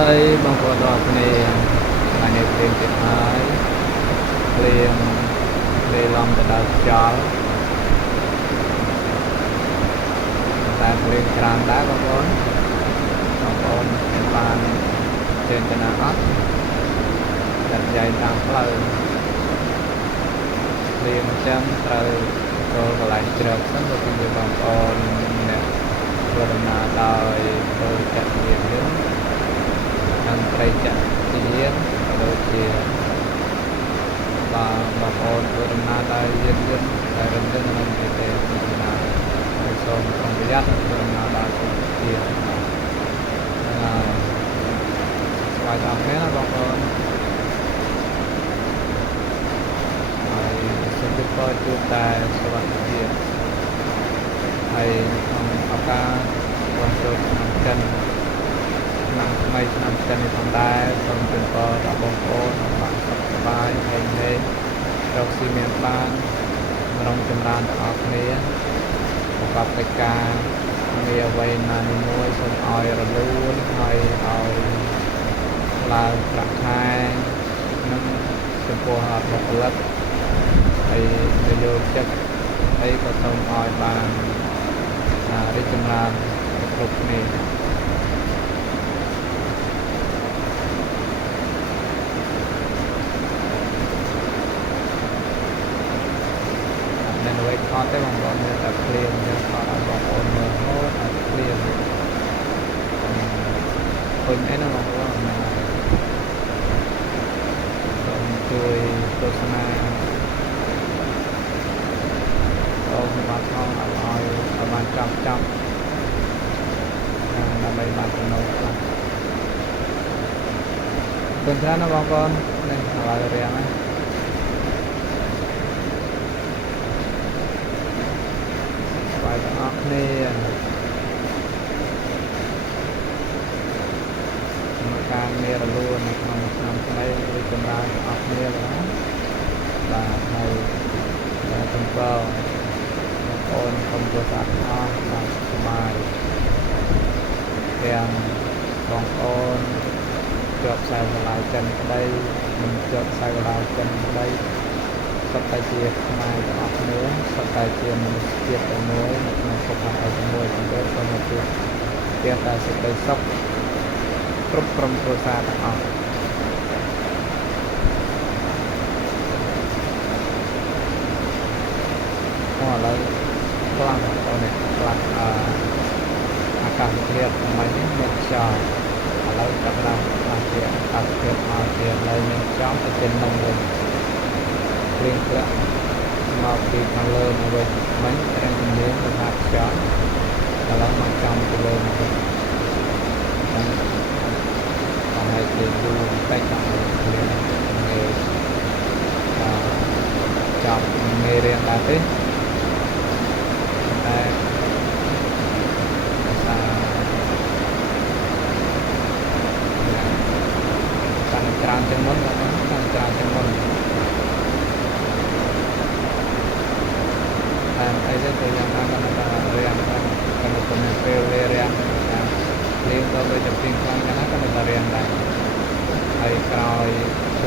ដីបងប្អូនដល់គ្នាថ្ងៃនេះព្រៀងទៀតហើយព្រៀងលេឡំទៅដល់ខ្យល់តែព្រៀងច្រើនដែរបងប្អូនបានចេញទៅណាអត់ចាត់យាយតាមផ្លូវព្រៀងអញ្ចឹងត្រូវចូលកន្លែងជ្រៅសិនទៅពីបងប្អូនអ្នកធ្វើដំណើរដោយចូលចាក់យានយន្តនិងត្រីចាក់យានក៏ដូចជាបងប្អូនធ្វើដំណើរដោយយានយន្តតែរំលឹកនៅប្រទេសកម្ពុជាហើយសូមប្រុងប្រយ័ត្នធ្វើដំណើរដោយសុខភាពស្វាយតាមគ្នាណាបងប្អូនហើយសូមជូនពរជួបតែសុខភាពហើយក្នុងឱកាសวันចូលឆ្នាំចិនឆ្នាំថ្មីឆ្នាំចិននេះផងដែរសូមជូនពរដល់បងប្អូនបានសុខសប្បាយហើយនេះរកស៊ីមានបានរងចម្រើនទាំងអស់គ្នាប្រកបកិច្ចការងារអ្វីណាមួយសូមឲ្យរលូនហើយឲ្យឡើងប្រាក់ខែនិងចំពោះបុគ្គលិកហើយនយោជិតហើយក៏សូមឲ្យបានរីកចម្រើនគ្រប់គ្នានៅវិញថតទេបងប្អូនមានតែភ្លៀងយើងថតឲ្យបងប្អូនមើលហូតឲ្យភ្លៀងពេញអីណាបងប្អូនសូមជួយទស្សនាសូមមកថតឲ្យបានចាប់ដើម្បីបានចំណូលខ្លះគុណច្រើនណាបងប្អូននេះឲ្យរៀងណាបាយទាំងអស់គ្នាការងាររលូននៅក្នុងឆ្នាំថ្មីរីកចម្រើនទាំងអស់គ្នាបាទហើយចំពោះបងប្អូនខ្ញុំក៏ស្អាតអស់បាទសប្បាយទាំងបងប្អូនជាប់ខ្សែបន្លាយចិនក្តីមិនជាប់ខ្សែបន្លាយចិនក្តីសុទ្ធតែជាខ្មែរទាំងអស់គ្នាសុទ្ធតែជាមនុស្សជាតិតែមួយនៅក្នុងភពផែនដីជាមួយទាំងអស់សូមជួបទាំងតែសេចក្តីសុខគ្រប់ក្រុមគ្រួសារទាំងអស់ឥឡូវខ្លាំងបងនេះខ្លាំងអាកាសធាតុថ្មីនេះមានខ្យល់ឥឡូវចាប់ផ្ដើមអាកាសធាតុមកជានៅមានខ្យល់ទៅเป็นនំវិញព្រៀងធ្លាក់មកពីខាងលើមកវិញមិញត្រង់ជំនាញទៅថាខ្យល់ឥឡូវមកចំទៅលើមកវិញcòn hay thì du tay trọng liền nghề chọn nghề riêng là thế ta tăng tràn trên món là tăng tràn trên món ai sẽ từ yang akan riêng kan punya PW riêng liên tôi bây giờ phiên khoan cho nó có một riêng đây hay còi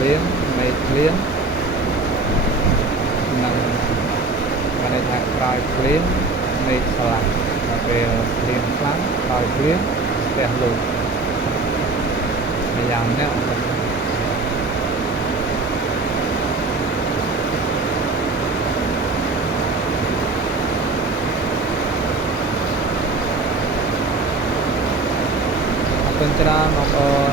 liếng mây liếng nâng cái này là còi liếng mây sạch và về liếng lắm còi liếng đẹp luôn bây giờ nhéច្រើនបងប្អូន